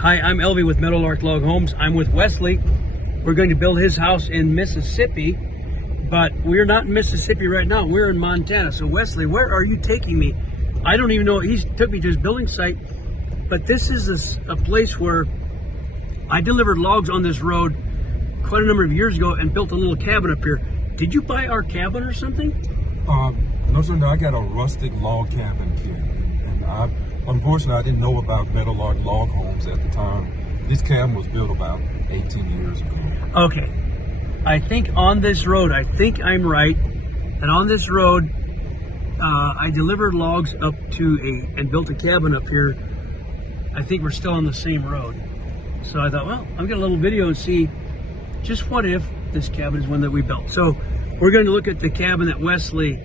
Hi, I'm Elvie with Meadowlark Log Homes. I'm with Wesley. We're going to build his house in Mississippi, but we're not in Mississippi right now. We're in Montana. So Wesley, where are you taking me? I don't even know. He took me to his building site, but this is a place where I delivered logs on this road quite a number of years ago and built a little cabin up here. Did you buy our cabin or something? No, sir. No, I got a rustic log cabin kit, and unfortunately, I didn't know about Meadowlark Log Homes at the time. This cabin was built about 18 years ago. Okay. I think on this road, I think I'm right, and on this road, I delivered logs up to and built a cabin up here. I think we're still on the same road. So I thought, well, I'm gonna get a little video and see just what if this cabin is one that we built. So we're going to look at the cabin that Wesley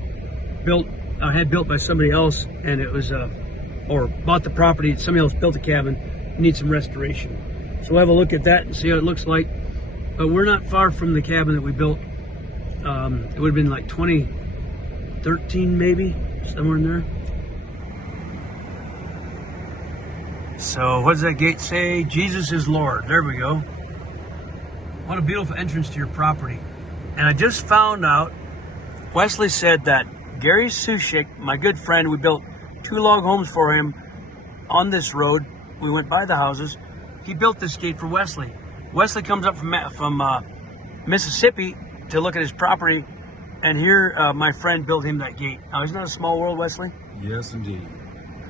built, had built by somebody else, and it was or bought the property. Somebody else built the cabin, needs some restoration. So we'll have a look at that and see how it looks like. But we're not far from the cabin that we built. It would have been like 2013 maybe, somewhere in there. So what does that gate say? Jesus is Lord. There we go. What a beautiful entrance to your property. And I just found out, Wesley said that Gary Sushik, my good friend, we built 2 log homes for him on this road. We went by the houses. He built this gate for Wesley. Wesley comes up from Mississippi to look at his property, and here my friend built him that gate. Now, isn't that a small world, Wesley? Yes, indeed.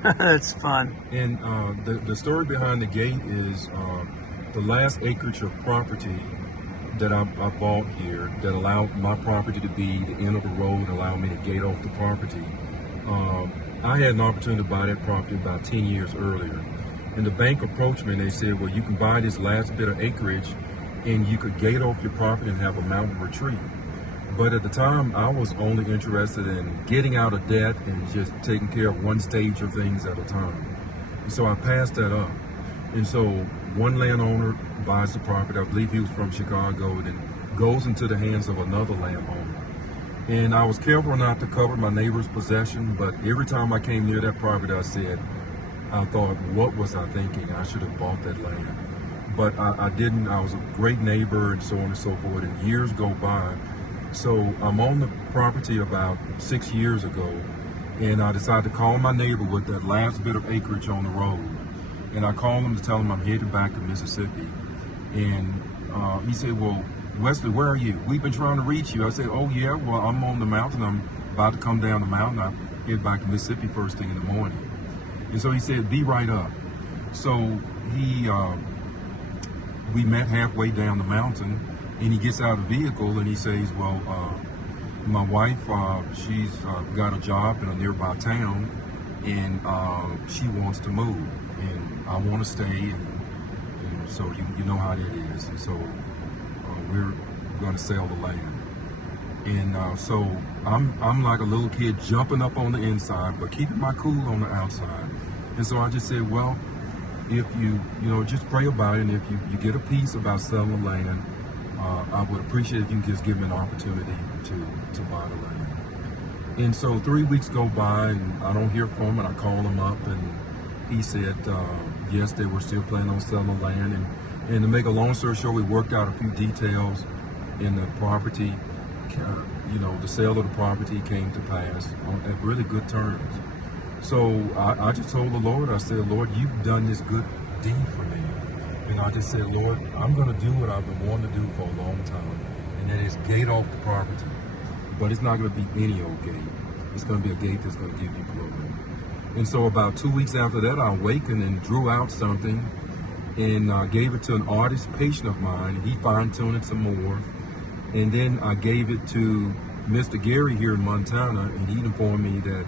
That's fun. And the story behind the gate is the last acreage of property that I bought here that allowed my property to be the end of the road and allowed me to gate off the property. I had an opportunity to buy that property about 10 years earlier. And the bank approached me and they said, well, you can buy this last bit of acreage and you could gate off your property and have a mountain retreat. But at the time, I was only interested in getting out of debt and just taking care of one stage of things at a time. And so I passed that up. And so one landowner buys the property, I believe he was from Chicago, and then goes into the hands of another landowner. And I was careful not to cover my neighbor's possession, but every time I came near that property, I thought, what was I thinking? I should have bought that land. But I didn't. I was a great neighbor and so on and so forth, and years go by. So I'm on the property about 6 years ago, and I decided to call my neighbor with that last bit of acreage on the road. And I called him to tell him I'm headed back to Mississippi. And he said, well, Wesley, where are you? We've been trying to reach you. I said, oh yeah, well, I'm on the mountain. I'm about to come down the mountain. I get back to Mississippi first thing in the morning. And so he said, be right up. So we met halfway down the mountain, and he gets out of the vehicle and he says, well, my wife, she's got a job in a nearby town, and she wants to move, and I want to stay, and so you know how that is. And so we're going to sell the land. And so I'm like a little kid jumping up on the inside, but keeping my cool on the outside. And so I just said, well, if you just pray about it, and if you get a piece about selling the land, I would appreciate if you can just give me an opportunity to buy the land. And so 3 weeks go by, and I don't hear from him, and I call him up, and he said, yes, they were still planning on selling the land. And to make a long story short, we worked out a few details in the property. The sale of the property came to pass at really good terms. So I just told the Lord, I said, Lord, you've done this good deed for me. And I just said, Lord, I'm going to do what I've been wanting to do for a long time, and that is gate off the property. But it's not going to be any old gate. It's going to be a gate that's going to give you glory. And so about 2 weeks after that, I awakened and drew out something and gave it to an artist patient of mine. He fine-tuned it some more. And then I gave it to Mr. Gary here in Montana, and he informed me that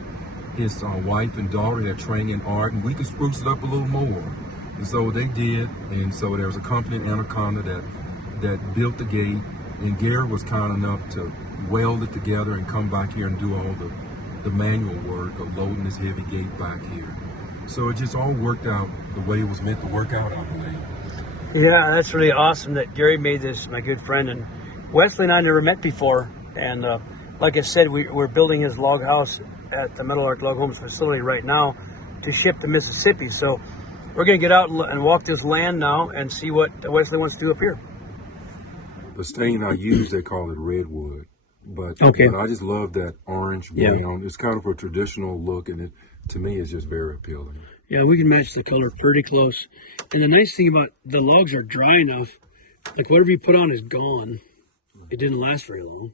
his wife and daughter had training in art, and we could spruce it up a little more. And so they did, and so there was a company in Anaconda that built the gate, and Gary was kind enough to weld it together and come back here and do all the manual work of loading this heavy gate back here. So it just all worked out the way it was meant to work out, I believe. Yeah, that's really awesome that Gary made this, my good friend. And Wesley and I never met before, and like I said, we're building his log house at the Meadowlark Log Homes facility right now to ship to Mississippi. So we're gonna get out and walk this land now and see what Wesley wants to do up here. The stain I use, they call it redwood, but I just love that orange brown. It's kind of a traditional look, and it to me is just very appealing. Yeah, we can match the color pretty close. And the nice thing about the logs are dry enough, like whatever you put on is gone. It didn't last very long.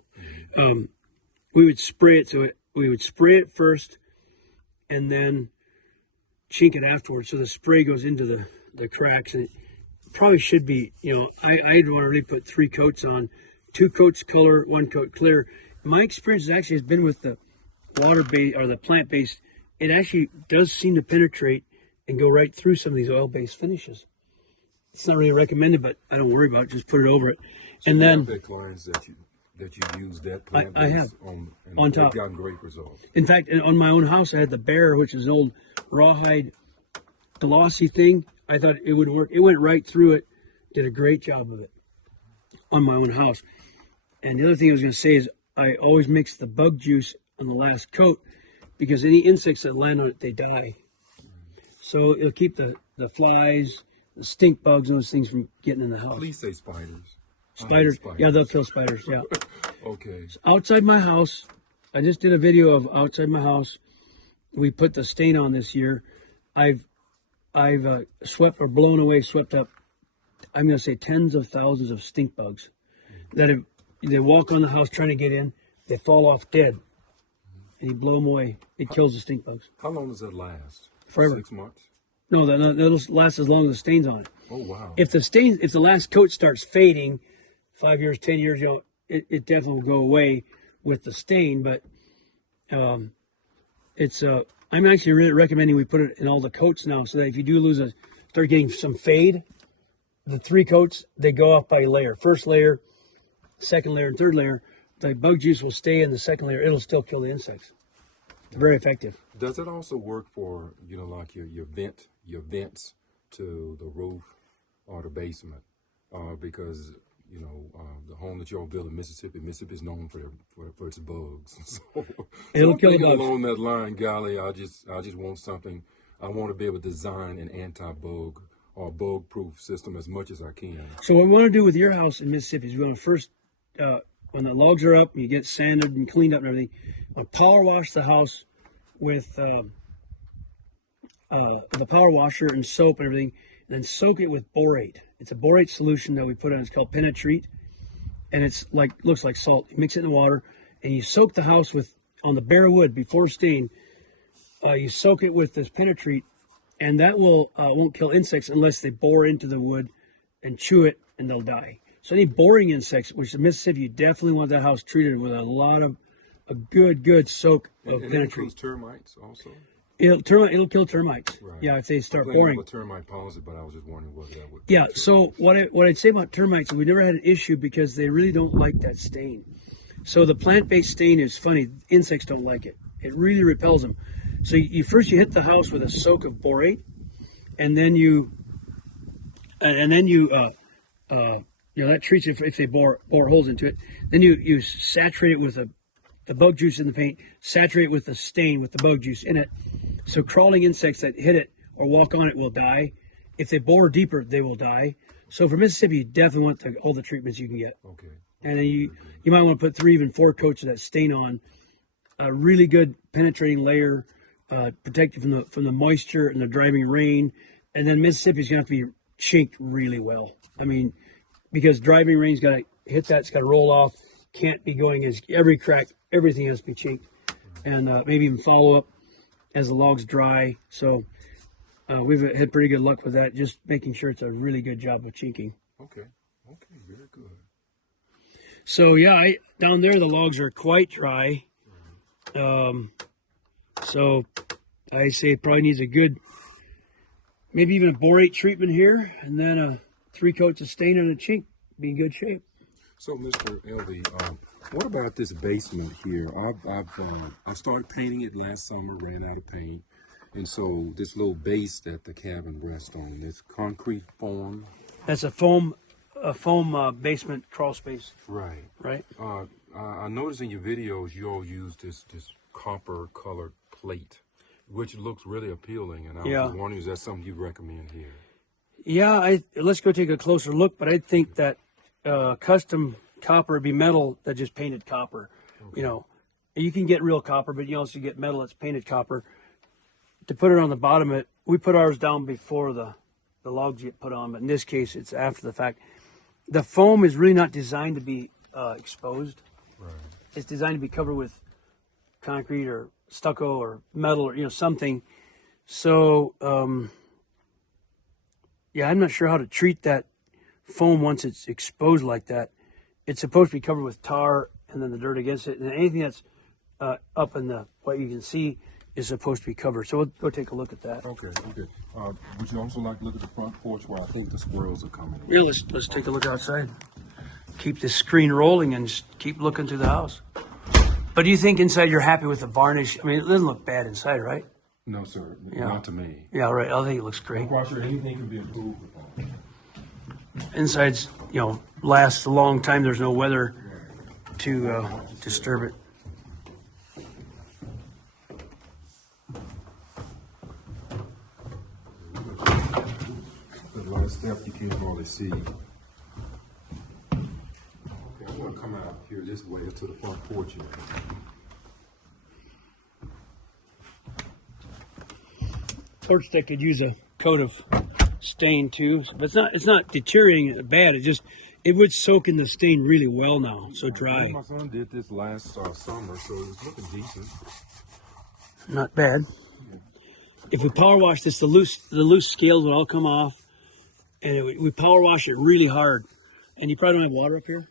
We would spray it, we would spray it first and then chink it afterwards. So the spray goes into the cracks, and it probably should be, you know, I'd want to really put 3 coats on, 2 coats color, 1 coat clear. My experience actually has been with the water-based or the plant-based. It actually does seem to penetrate and go right through some of these oil-based finishes. It's not really recommended, but I don't worry about it. Just put it over it. So and then clients that you use that plant I have on top. They've gotten great results. In fact, on my own house, I had the Bear, which is an old rawhide glossy thing. I thought it would work. It went right through it. Did a great job of it on my own house. And the other thing I was going to say is I always mix the bug juice on the last coat, because any insects that land on it, they die. So it'll keep the flies, the stink bugs, and those things from getting in the house. Please say spiders. Spiders. Yeah, they'll kill spiders, yeah. Okay. So outside my house, I just did a video of outside my house. We put the stain on this year. I've swept up, I'm going to say tens of thousands of stink bugs that they walk on the house trying to get in. They fall off dead. And you blow them away. It kills the stink bugs. How long does that last? Forever. 6 months? No, that'll last as long as the stain's on it. Oh, wow. If the last coat starts fading, 5 years, 10 years, you know, it definitely will go away with the stain. But I'm actually really recommending we put it in all the coats now, so that if you do start getting some fade, the 3 coats, they go off by layer. First layer, second layer, and third layer. The bug juice will stay in the second layer. It'll still kill the insects. Very effective. Does it also work for, you know, like your vents to the roof or the basement? Because, you know, the home that y'all build in Mississippi is known for its bugs. It'll kill bugs. Along that line, golly, I just want something. I want to be able to design an anti-bug or bug-proof system as much as I can. So what we want to do with your house in Mississippi is we want to first, when the logs are up, you get sanded and cleaned up and everything, we'll power wash the house with the power washer and soap and everything, and then soak it with borate. It's a borate solution that we put in. It's called penetrate, and it's looks like salt. You mix it in the water, and you soak the house on the bare wood before stain. You soak it with this penetrate, and that won't kill insects unless they bore into the wood and chew it, and they'll die. So any boring insects, which in Mississippi, you definitely want that house treated with a good soak of penetrate. And that includes termites also? It'll kill termites. Right. Yeah, if they start boring. A termite policy, but I was just wondering whether that would. Yeah. So what I'd say about termites, we never had an issue because they really don't like that stain. So the plant-based stain is funny. Insects don't like it. It really repels them. So you hit the house with a soak of borate, and then you that treats it if they bore holes into it. Then you saturate it with the bug juice in the paint, saturate it with the stain with the bug juice in it. So crawling insects that hit it or walk on it will die. If they bore deeper, they will die. So for Mississippi, you definitely want all the treatments you can get. Okay. And then you might want to put 3, even 4 coats of that stain on. A really good penetrating layer, protect you from the moisture and the driving rain. And then Mississippi's gonna have to be chinked really well. I mean, because driving rain's got to hit that, it's got to roll off. Can't be going as every crack, everything has to be chinked, and maybe even follow up as the logs dry. So we've had pretty good luck with that, just making sure it's a really good job of chinking. Okay, very good. So yeah, down there the logs are quite dry. So I say it probably needs a good, maybe even a borate treatment here, and then 3 coats of stain and a chink, be in good shape. So, Mr. Elvie, what about this basement here? I started painting it last summer, ran out of paint, and so this little base that the cabin rests on, this concrete form. That's a foam basement crawl space. Right. Right. I noticed in your videos you all use this copper colored plate. which looks really appealing. And I was Yeah. just wondering, is that something you recommend here? Yeah, let's go take a closer look. But I think that custom copper would be metal that just painted copper. Okay. You know, you can get real copper, but you also get metal that's painted copper. To put it on the bottom of it, we put ours down before the logs get put on, but in this case, it's after the fact. The foam is really not designed to be exposed. Right. It's designed to be covered with concrete or stucco or metal or something. So yeah, I'm not sure how to treat that foam once it's exposed like that. It's supposed to be covered with tar and then the dirt against it, and anything that's up in the what you can see is supposed to be covered. So we'll go take a look at that. Okay. Would you also like to look at the front porch where I think the squirrels are coming in? Yeah, let's take a look outside. Keep this screen rolling and just keep looking through the house. But do you think inside you're happy with the varnish? I mean, it doesn't look bad inside, right? No, sir. Yeah. Not to me. Yeah, right. I think it looks great. I'm quite sure anything can be improved upon. Inside's, lasts a long time. There's no weather to disturb it. The last step you can't hardly see. Okay, I'm going to come out here this way to the front porch here. Porch deck could use a coat of stain too, but it's not deteriorating bad. It would soak in the stain really well now. So dry. My son did this last summer, so it's looking decent. Not bad. If we power wash this, the loose scales would all come off, and we power wash it really hard. And you probably don't have water up here?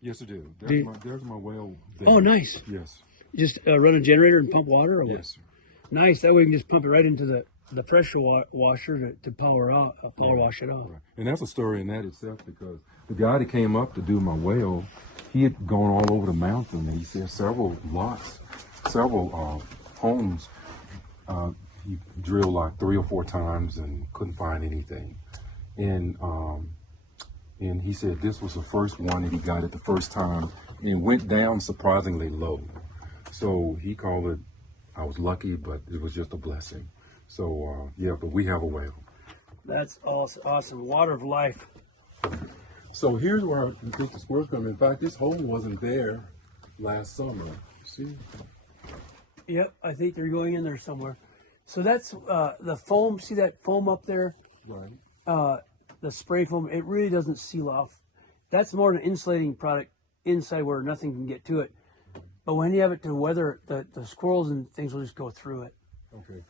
Yes, I do. There's my well there. Oh, nice. Yes. Just run a generator and pump water? Or what? Yes, sir. Nice. That way we can just pump it right into the pressure washer to power wash it off. Right. And that's a story in that itself, because the guy that came up to do my well, he had gone all over the mountain, and he said several homes, he drilled like 3 or 4 times and couldn't find anything. And he said this was the first one that he got it the first time, and went down surprisingly low. So he called it, I was lucky, but it was just a blessing. So yeah, but we have a well. That's awesome. Water of life. So here's where I think the squirrels come in. In fact, this hole wasn't there last summer. See? Yep, I think they're going in there somewhere. So that's the foam. See that foam up there? Right. The spray foam, it really doesn't seal off. That's more an insulating product inside where nothing can get to it. But when you have it to weather, the squirrels and things will just go through it. Okay.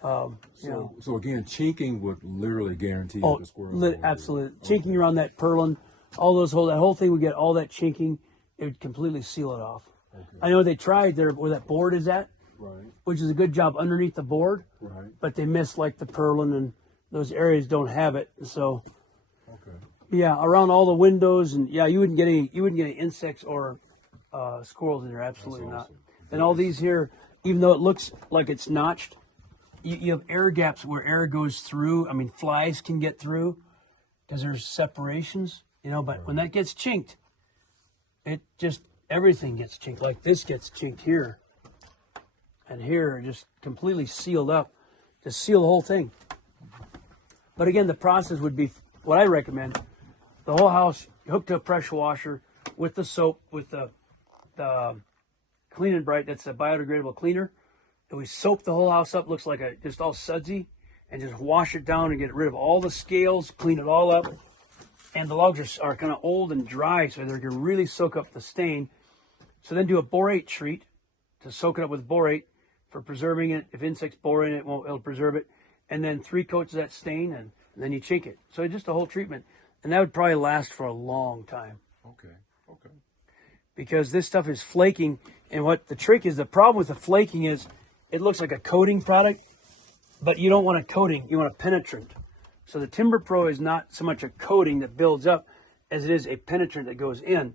So again, chinking would literally guarantee that the squirrels. Absolutely. Chinking around that purlin, all those that whole thing would get all that chinking. It would completely seal it off. Okay. I know they tried there where that board is at, Right. which is a good job underneath the board. Right. But they missed like the purlin, and those areas don't have it. So Okay. yeah, around all the windows, and yeah, you wouldn't get any insects or squirrels in there. Absolutely That's not. awesome. And all these here, even though it looks like it's notched, you have air gaps where air goes through. I mean, flies can get through because there's separations, but when that gets chinked, everything gets chinked. Like this gets chinked here and here, just completely sealed up to seal the whole thing. But again, the process would be what I recommend: the whole house hooked to a pressure washer with the soap, with the Clean and Bright. That's a biodegradable cleaner. And we soap the whole house up, looks like just all sudsy, and just wash it down and get rid of all the scales, clean it all up. And the logs are kind of old and dry, so they're going to really soak up the stain. So then do a borate treat to soak it up with borate for preserving it. If insects bore in it, it'll preserve it. And then 3 coats of that stain, and then you chink it. So just a whole treatment. And that would probably last for a long time. Okay. Because this stuff is flaking. And what the trick is, the problem with the flaking is it looks like a coating product, but you don't want a coating, you want a penetrant. So the Timber Pro is not so much a coating that builds up as it is a penetrant that goes in.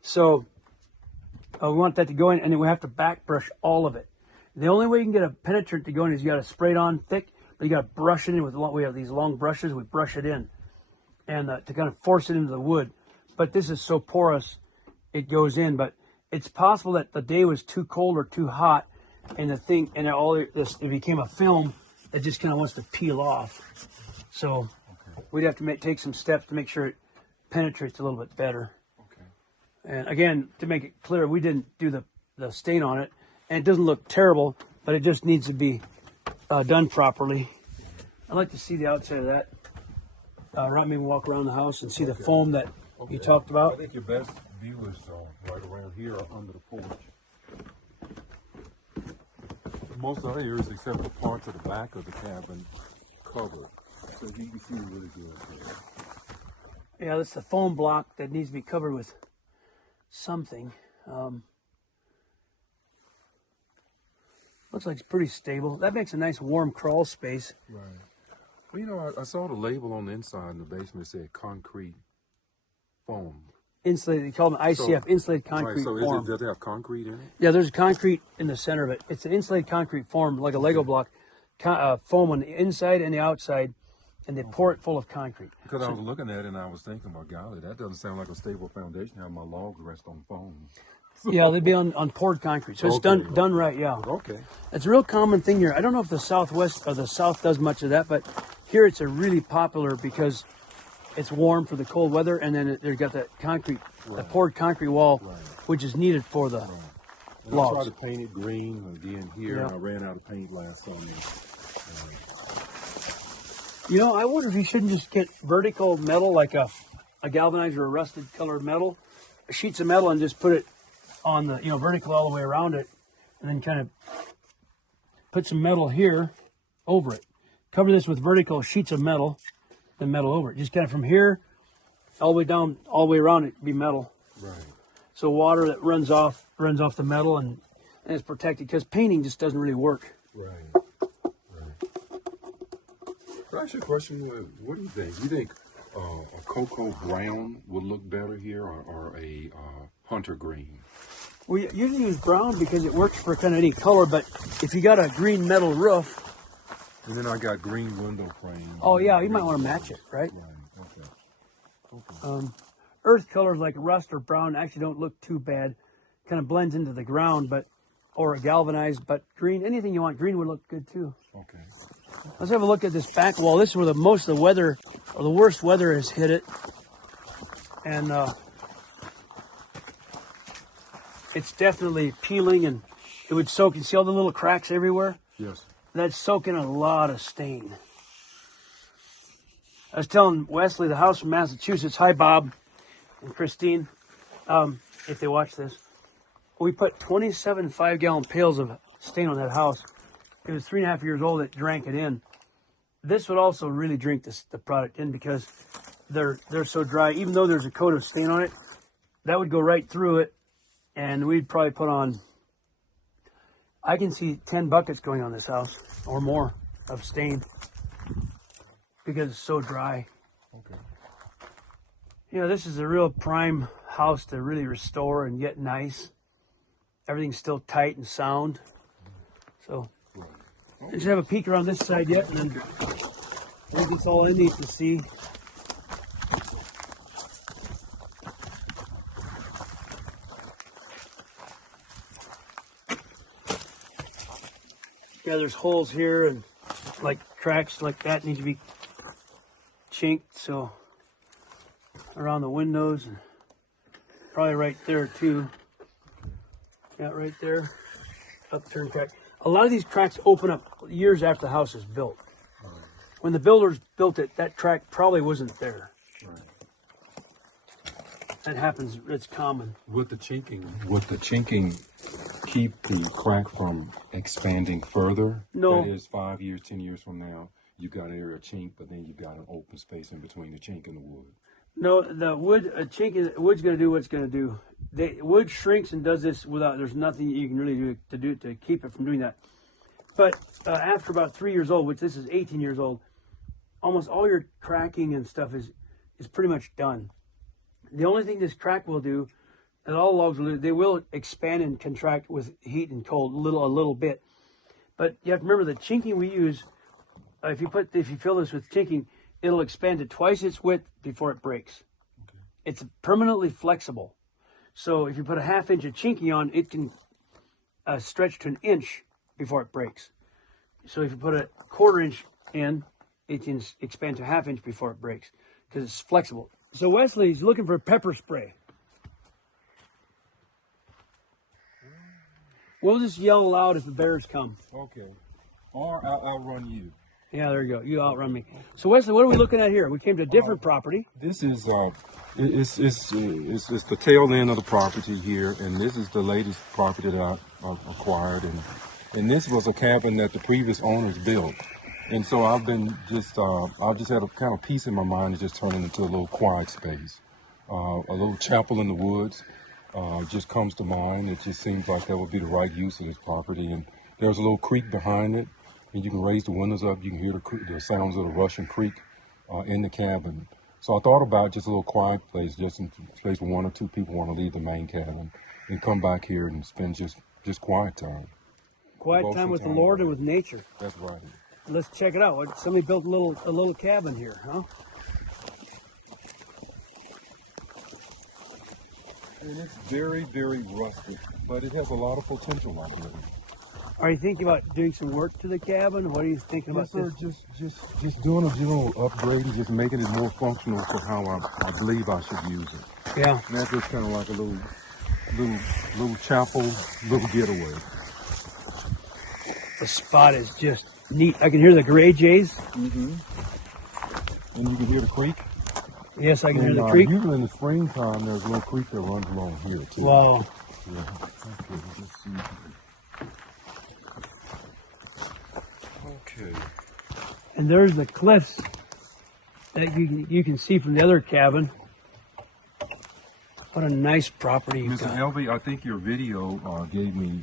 So we want that to go in, and then we have to back brush all of it. The only way you can get a penetrant to go in is you got to spray it on thick, but you got to brush it in with we have these long brushes. We brush it in, and to kind of force it into the wood. But this is so porous, it goes in. But it's possible that the day was too cold or too hot, and the thing, and all this, it became a film that just kind of wants to peel off. So we'd have to take some steps to make sure it penetrates a little bit better. Okay. And again, to make it clear, we didn't do the stain on it, and it doesn't look terrible, but it just needs to be done properly. I'd like to see the outside of that. Maybe walk around the house and see the foam that you talked about. I think your best view is right around here under the porch. Most of the areas, except for parts of the back of the cabin, covered. So you can see really good there. Yeah, that's the foam block that needs to be covered with something. Looks like it's pretty stable. That makes a nice warm crawl space. Right. Well, you know, I saw the label on the inside in the basement. It said concrete foam. Insulated, they call them ICF, insulated concrete so form. does it have concrete in it? Yeah, there's concrete in the center of it. It's an insulated concrete form, like a Lego block, foam on the inside and the outside, and they pour it full of concrete. Because I was looking at it and I was thinking, well, golly, that doesn't sound like a stable foundation. How my logs rest on foam. Yeah, they'd be on poured concrete. So it's done right, yeah. Okay. It's a real common thing here. I don't know if the Southwest or the South does much of that, but here it's a really popular because it's warm for the cold weather, and then they've got that concrete, the poured concrete wall, which is needed for the logs. I tried to paint it green again here, and I ran out of paint last summer. You know, I wonder if you shouldn't just get vertical metal, like a galvanized or a rusted colored metal, sheets of metal, and just put it on the, vertical all the way around it, and then kind of put some metal here over it. Cover this with vertical sheets of metal, and metal over it. Just kind of from here all the way down, all the way around it, be metal. Right. So water that runs off the metal, and it's protected, because painting just doesn't really work. Right. Can I ask you a question? What do you think? You think a cocoa brown would look better here, or a hunter green? We usually use brown because it works for kind of any color, but if you got a green metal roof. And then I got green window frame. Oh yeah, you might want to match it, right? Right. Okay. Earth colors like rust or brown actually don't look too bad. Kind of blends into the ground, or galvanized, but green, anything you want, green would look good too. Okay. Let's have a look at this back wall. This is where most of the weather, or the worst weather, has hit it. And it's definitely peeling, and it would soak. You see all the little cracks everywhere? Yes. That's soaking a lot of stain. I was telling Wesley, the house from Massachusetts, hi Bob and Christine, if they watch this, we put 27 5-gallon pails of stain on that house. It was 3.5 years old. It drank it in. This would also really drink the product in, because they're so dry. Even though there's a coat of stain on it, that would go right through it, and we'd probably put on, I can see 10 buckets going on this house or more of stain, because it's so dry. Okay. This is a real prime house to really restore and get nice. Everything's still tight and sound. So let's have a peek around this side yet, and then I think it's all I need to see. Yeah, there's holes here, and like cracks like that need to be chinked, so around the windows, and probably right there too. Yeah, right there. Upturned crack. A lot of these cracks open up years after the house is built. When the builders built it, that crack probably wasn't there. Right. That happens, it's common. Would the chinking keep the crack from expanding further? No. That is, 5 years, 10 years from now, you got an area of chink, but then you got an open space in between the chink and the wood. No, the wood, wood's going to do what it's going to do. Wood shrinks and does this without, there's nothing you can really do to keep it from doing that. But after about 3 years old, which this is 18 years old, almost all your cracking and stuff is pretty much done. The only thing this crack will do, and all logs will do, they will expand and contract with heat and cold a little bit. But you have to remember the chinking we use, if you fill this with chinking, it'll expand to twice its width before it breaks. Okay. It's permanently flexible. So if you put a 1/2 inch of chinking on, it can stretch to 1 inch before it breaks. So if you put a 1/4 inch in, it can expand to 1/2 inch before it breaks because it's flexible. So Wesley's looking for pepper spray. We'll just yell loud if the bears come. Okay. Or I'll outrun you. Yeah, there you go. You outrun me. So Wesley, what are we looking at here? We came to a different property. This is it's the tail end of the property here, and this is the latest property that I acquired, and this was a cabin that the previous owners built, and so I've been just I just had a kind of peace in my mind to just turn it into a little quiet space, a little chapel in the woods. Just comes to mind. It just seems like that would be the right use of this property, and there's a little creek behind it. And you can raise the windows up. You can hear the sounds of the rushing creek in the cabin. So I thought about just a little quiet place, just in case 1 or 2 people want to leave the main cabin and come back here and spend just quiet time. Quiet time with the Lord and with nature. That's right. Let's check it out. Somebody built a little cabin here, huh? And it's very, very rustic, but it has a lot of potential out there. Are you thinking about doing some work to the cabin? What are you thinking about this? Just doing a general upgrade and just making it more functional for how I believe I should use it. Yeah. And that's just kind of like a little chapel, little getaway. The spot is just neat. I can hear the gray jays. Mm-hmm. And you can hear the creek. Yes, I can hear the creek. Usually in the springtime, there's a little creek that runs along here too. Wow. Yeah. Okay, let's see. Okay. And there's the cliffs that you can see from the other cabin. What a nice property you've Mr. got. Elvie, I think your video gave me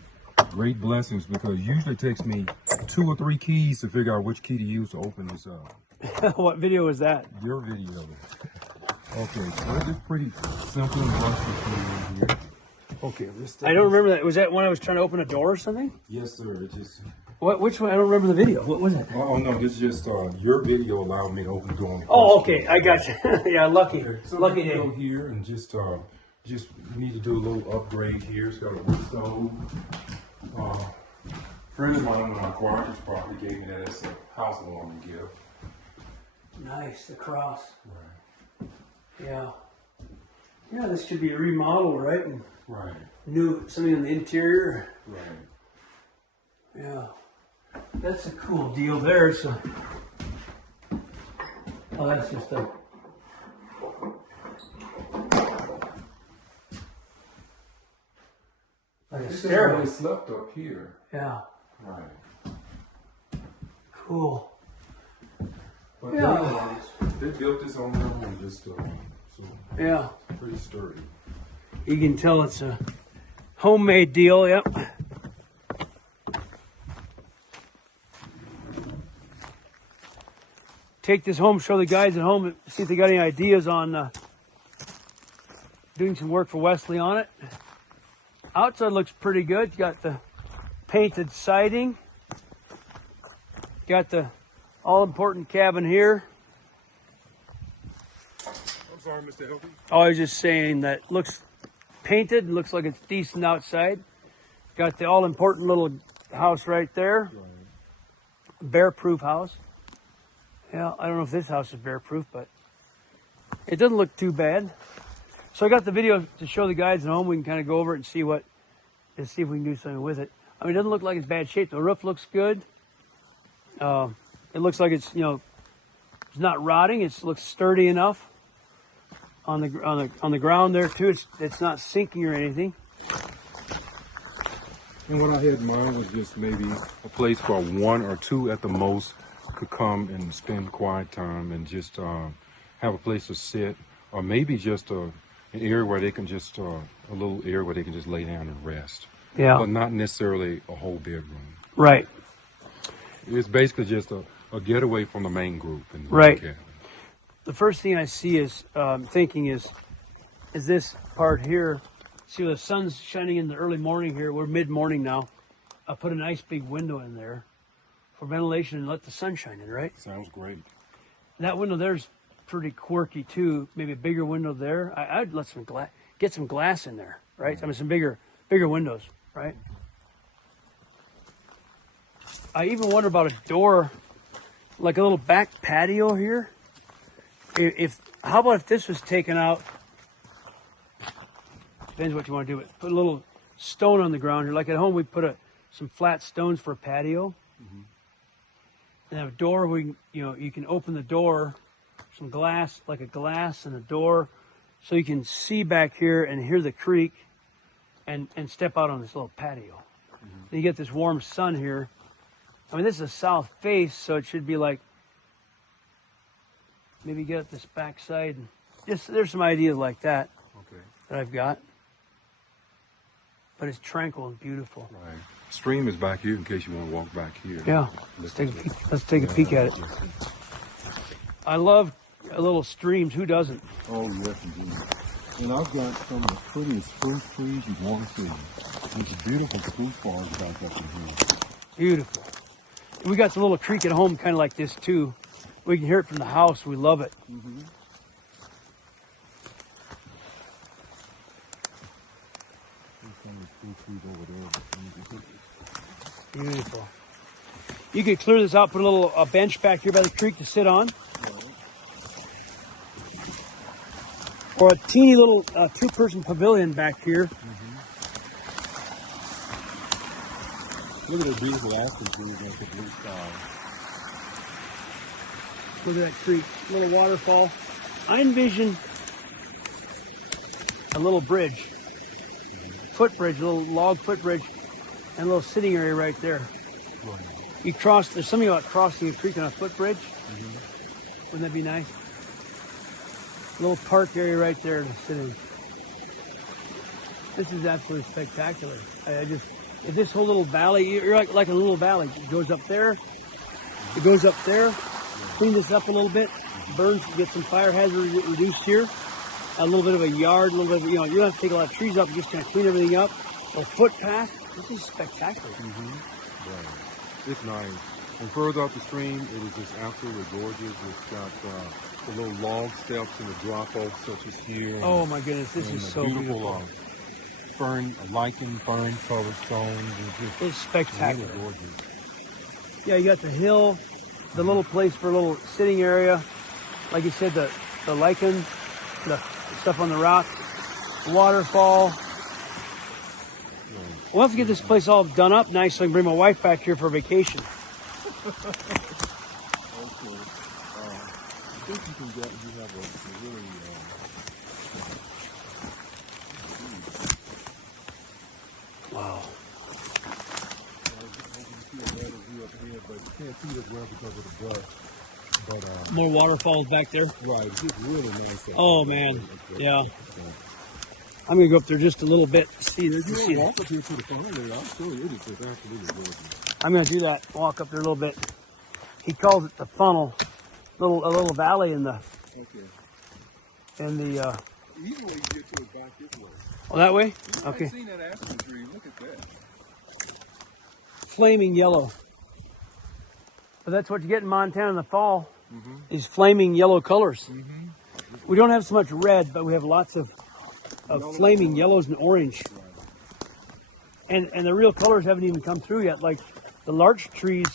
great blessings because it usually takes me 2 or 3 keys to figure out which key to use to open this up. What video was that? Your video. Okay, so it's pretty simple and rustic here. Okay, I don't remember that. Was that when I was trying to open a door or something? Yes, sir. It just. Which one? I don't remember the video. What was it? Oh no, this is just your video allowed me to open the door. Oh, okay, I got you. Yeah, lucky, So lucky we day. go here and just need to do a little upgrade here. It's got a wood stove. Friend of mine when I acquired this property gave me that as a housewarming gift. Nice, the cross. Right. Yeah. Yeah, this could be remodeled, right? And Right. new something in the interior. Right. Yeah. That's a cool deal there. So, oh, that's just a. Like a This is stairway. where they slept up here. Yeah. Right. Cool. But Yeah. they built this on their own, just so Yeah. pretty sturdy. You can tell it's a homemade deal. Yep. Take this home, show the guys at home, see if they got any ideas on doing some work for Wesley on it. Outside looks pretty good. You got the painted siding. Got the all-important cabin here. I'm sorry, Mr. Elvie. I was just saying that looks painted, looks like it's decent outside. Got the all-important little house right there. Right. Bear-proof house. Yeah, I don't know if this house is bear-proof, but it doesn't look too bad. So I got the video to show the guys at home. We can kind of go over it and see if we can do something with it. I mean, it doesn't look like it's bad shape. The roof looks good. It looks like it's it's not rotting. It looks sturdy enough on the ground there too. It's not sinking or anything. And what I had in mind was just maybe a place where 1 or 2 at the most could come and spend quiet time and just have a place to sit, or maybe just an area where they can just a little area where they can just lay down and rest. Yeah. But not necessarily a whole bedroom. Right. It's basically just a getaway from the main group. In the Right. cabin. The first thing I see is thinking is this part here. See, the sun's shining in the early morning here. We're mid-morning now. I put a nice big window in there for ventilation and let the sun shine in, right? Sounds great. That window there's pretty quirky too. Maybe a bigger window there. I'd let get some glass in there, right? I mean, some bigger windows, right? I even wonder about a door, like a little back patio here. How about if this was taken out? Depends what you want to do. But put a little stone on the ground here. Like at home, we put some flat stones for a patio. And have a door where you can open the door, some glass, like a glass and a door, so you can see back here and hear the creek, and step out on this little patio. And you get this warm sun here. I mean, this is a south face, so it should be like, maybe get this back side. And there's some ideas like that that I've got. But it's tranquil and beautiful. Right. Stream is back here in case you want to walk back here. Yeah. Let's take a peek at it. I love little streams. Who doesn't? Oh, yes, indeed. And I've got some of the prettiest spruce trees you want to see. There's a beautiful spruce forest back up in here. Beautiful. We got the little creek at home kind of like this too. We can hear it from the house. We love it. Beautiful. You could clear this out, put a bench back here by the creek to sit on. Or a teeny little two-person pavilion back here. Look at the beautiful aspen trees against the blue sky. Look at that creek, little waterfall. I envision a little bridge, footbridge, a little log footbridge, and a little sitting area right there. You cross, there's something about crossing a creek on a footbridge. Wouldn't that be nice? A little park area right there to sit in. This is absolutely spectacular. If this whole little valley, you're like a little valley. It goes up there, it goes up there. Clean this up a little bit, burns, get some fire hazard reduced here. A little bit of a yard, a little bit of, you don't have to take a lot of trees up, you just kind of clean everything up. A footpath, this is spectacular. Right. It's nice. And further up the stream, it is just absolutely gorgeous. It's got the little log steps and the drop-off such as here. Oh my goodness, this is so beautiful. Fern, lichen, fern-covered stones. It's spectacular. Really gorgeous. Yeah, you got the hill, the little place for a little sitting area. Like you said, the lichen, the stuff on the rock, waterfall. We'll have to get this place all done up nice so I can bring my wife back here for vacation. Okay. I think you can get, you have a really, wow. But you can't see it as well because of the brush. But, more waterfalls back there. Right, it's just really nice. Oh man, yeah. I'm gonna go up there just a little bit to see this. Walk up here to the fire there. I'll show you. It is just absolutely gorgeous. I'm gonna do that. Walk up there a little bit. He calls it the funnel. A little valley in the. Okay. In the. Either way you get to it back this way. Oh, that way? You okay. seen that aspen tree? Look at that. Flaming yellow. But that's what you get in Montana in the fall. Is flaming yellow colors. We don't have so much red, but we have lots of flaming yellows and orange. And the real colors haven't even come through yet. Like the larch trees,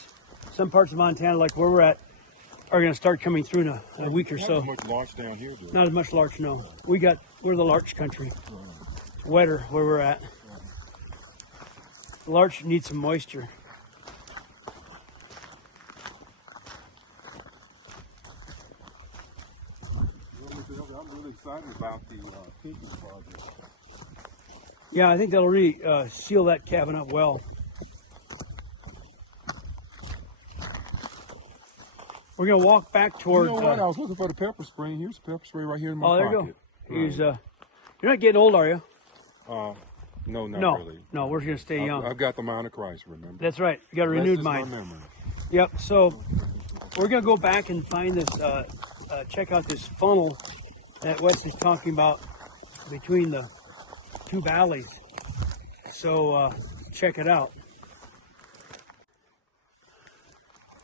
some parts of Montana, like where we're at, are going to start coming through in a week or so. Not as much larch down here, though. Not as much larch, no. We're the larch country. It's wetter where we're at. Larch needs some moisture. I'm really excited about the chinking project. Yeah, I think that'll really seal that cabin up well. We're gonna walk back towards. You know what? I was looking for the pepper spray. Here's the pepper spray right here in my pocket. pocket. Oh, there you go. Right. You're not getting old, are you? No, not really. No, we're gonna stay young. I've got the mind of Christ, remember? That's right. You got a renewed mind. Yep. So we're gonna go back and find this. Check out this funnel that Wesley's talking about between the two valleys. So check it out.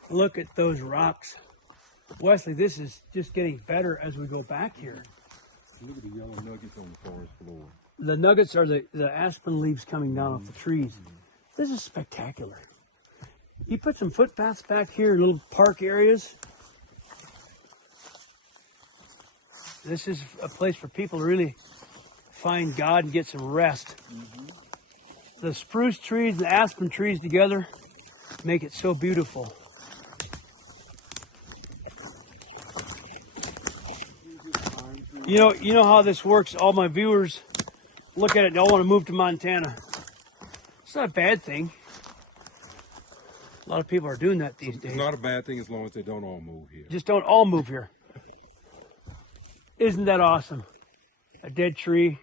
Look at those rocks. Wesley, this is just getting better as we go back here. Look at the yellow nuggets on the forest floor. The nuggets are the aspen leaves coming down off the trees. This is spectacular. He put some footpaths back here, little park areas. This is a place for people to really find God and get some rest. The spruce trees and aspen trees together make it so beautiful. You know how this works. All my viewers look at it and all want to move to Montana. It's not a bad thing. A lot of people are doing that these days. It's not a bad thing as long as they don't all move here. Just don't all move here. Isn't that awesome? A dead tree.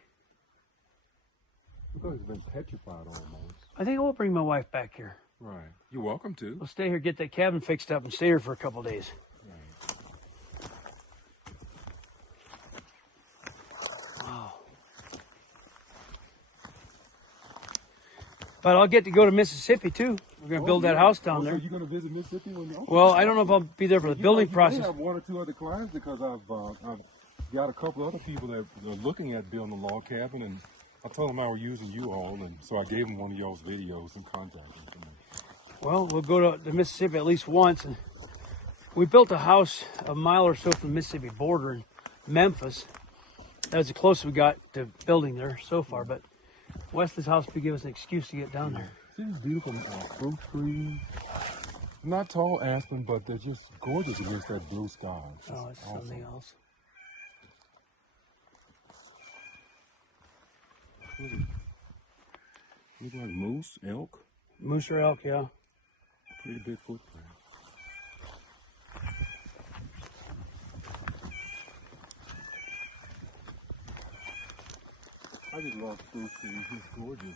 Because it's been petrified almost. I think I will bring my wife back here. Right. You're welcome to. We'll stay here, get that cabin fixed up, and stay here for a couple days. Right. Wow. But I'll get to go to Mississippi too. We're going to build that house down there. So you're going to visit Mississippi when you're Well, I don't know if I'll be there for the building process. I have one or two other clients because I've got a couple other people that are looking at building a log cabin, and I told them I were using you all, and so I gave them one of y'all's videos and contact information. Well, we'll go to Mississippi at least once. And we built a house a mile or so from the Mississippi border in Memphis. That was the closest we got to building there so far, but Wesley's house would give us an excuse to get down there. See these beautiful fruit trees? Not tall aspen, but they're just gorgeous against that blue sky. Oh, it's awesome. something else. Look like moose, elk. Moose or elk, yeah. Pretty big footprint. I just love fruit trees. It's gorgeous.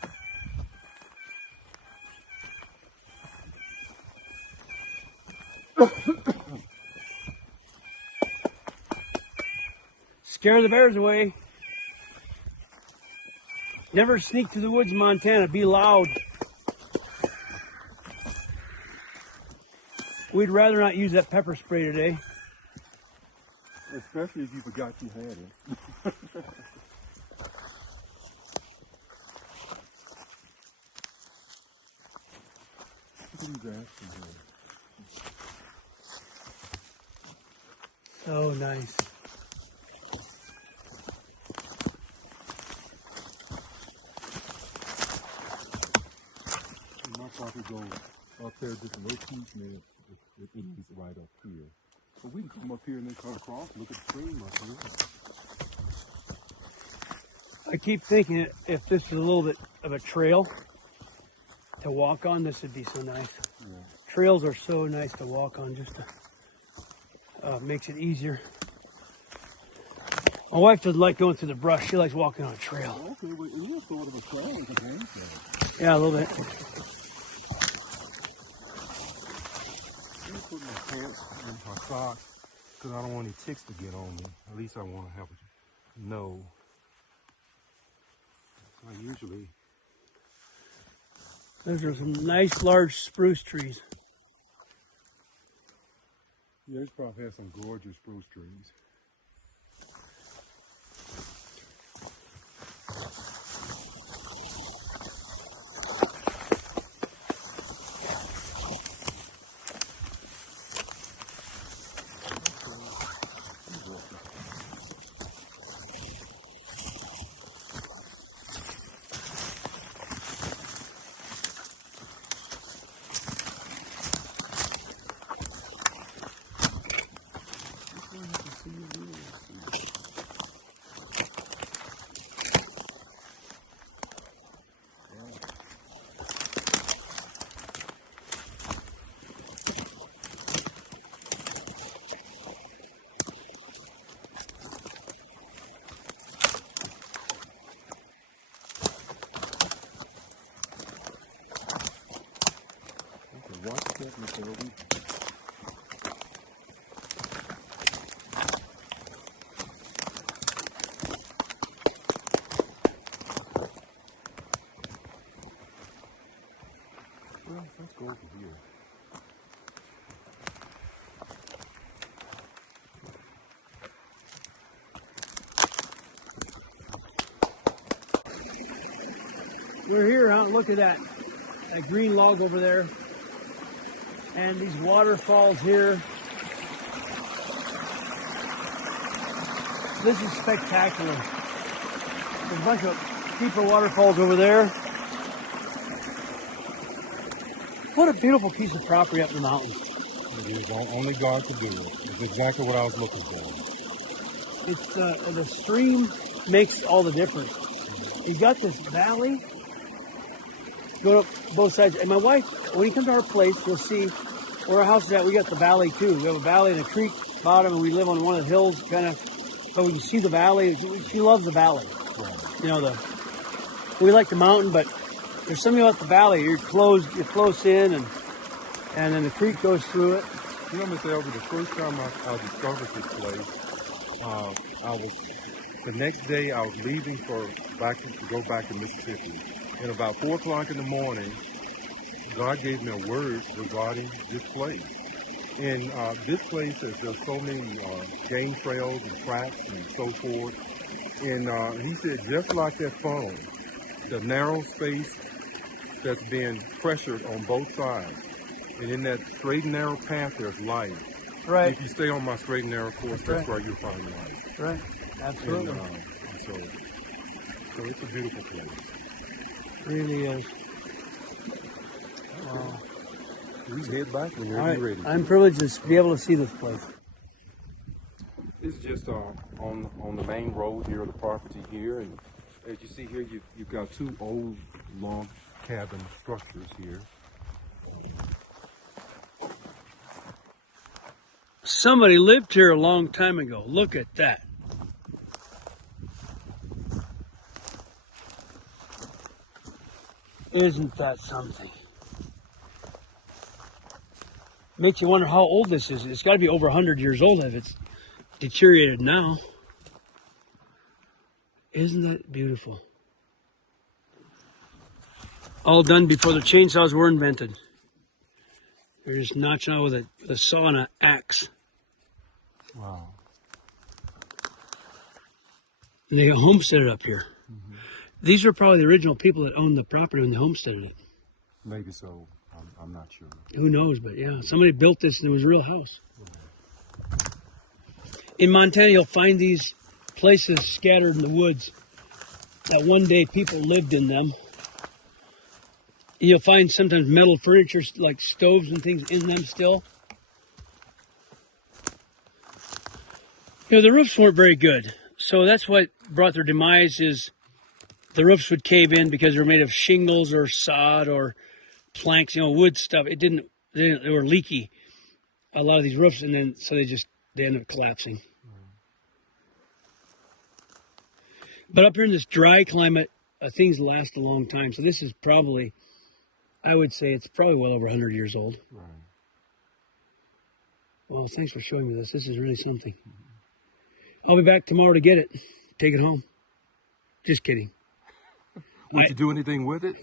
Scare the bears away. Never sneak to the woods in Montana. Be loud. We'd rather not use that pepper spray today. Especially if you forgot you had it. Look at these aspens here. So nice. My property goes up there just a little piece, man. It ends right up here. So we can come up here and then come across, look at the stream up here. I keep thinking if this is a little bit of a trail to walk on, this would be so nice. Yeah. Trails are so nice to walk on, just to, makes it easier. My wife doesn't like going through the brush. She likes walking on a trail. Okay, well, it is sort of a trail. It's a game trail. Yeah, a little bit. Let me put my pants and my socks because I don't want any ticks to get on me. At least I want to have a know. I usually. Those are some nice large spruce trees. Yeah, this probably has some gorgeous spruce trees. Watch that, Mr. Elvie. Well, let's go over here. We're here, huh? Look at that. That green log over there. And these waterfalls here. This is spectacular. There's a bunch of deeper waterfalls over there. What a beautiful piece of property up in the mountains. It is. Only God could do it. It's exactly what I was looking for. It's the stream makes all the difference. You got this valley, go up both sides. And my wife, when you come to our place, you'll see where our house is at. We got the valley too. We have a valley and a creek bottom, and we live on one of the hills, kind of. So we can see the valley. She loves the valley. You know, we like the mountain, but there's something about the valley. You're close in, and then the creek goes through it. You know, Miss Elvie, the first time I discovered this place, the next day I was leaving to go back to Mississippi. And about 4 o'clock in the morning, God gave me a word regarding this place. And this place, there's so many game trails and tracks and so forth. And he said, just like that phone, the narrow space that's being pressured on both sides. And in that straight and narrow path, there's life. Right. If you stay on my straight and narrow course, that's where you'll find life. Right. Absolutely. And, so it's a beautiful place. It really is. Wow. We head back when you're ready. I'm privileged to be able to see this place. It's just on the main road here, the property here, and as you see here, you've got 2 old log cabin structures here. Somebody lived here a long time ago. Look at that. Isn't that something? Makes you wonder how old this is. It's got to be over 100 years old if it's deteriorated now. Isn't that beautiful? All done before the chainsaws were invented. They're just notching out with a saw and an axe. Wow. And they homesteaded up here. Mm-hmm. These were probably the original people that owned the property when they homesteaded it. Maybe so. I'm not sure. Who knows, but yeah, somebody built this and it was a real house. In Montana, you'll find these places scattered in the woods that one day people lived in them. You'll find sometimes metal furniture like stoves and things in them still. You know, the roofs weren't very good. So that's what brought their demise is the roofs would cave in because they were made of shingles or sod or planks, wood stuff. They were leaky, a lot of these roofs, and then so they end up collapsing. But up here in this dry climate, things last a long time. So this is probably, I would say it's probably well over 100 years old. Right. Well, thanks for showing me this. This is really something. I'll be back tomorrow to get it. Take it home. Just kidding. Would you do anything with it?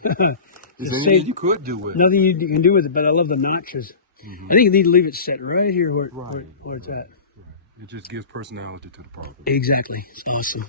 Is there anything you could do with it? Nothing you can do with it, but I love the notches. Mm-hmm. I think you need to leave it set right here where it's at. Right. It just gives personality to the property. Exactly. It's awesome.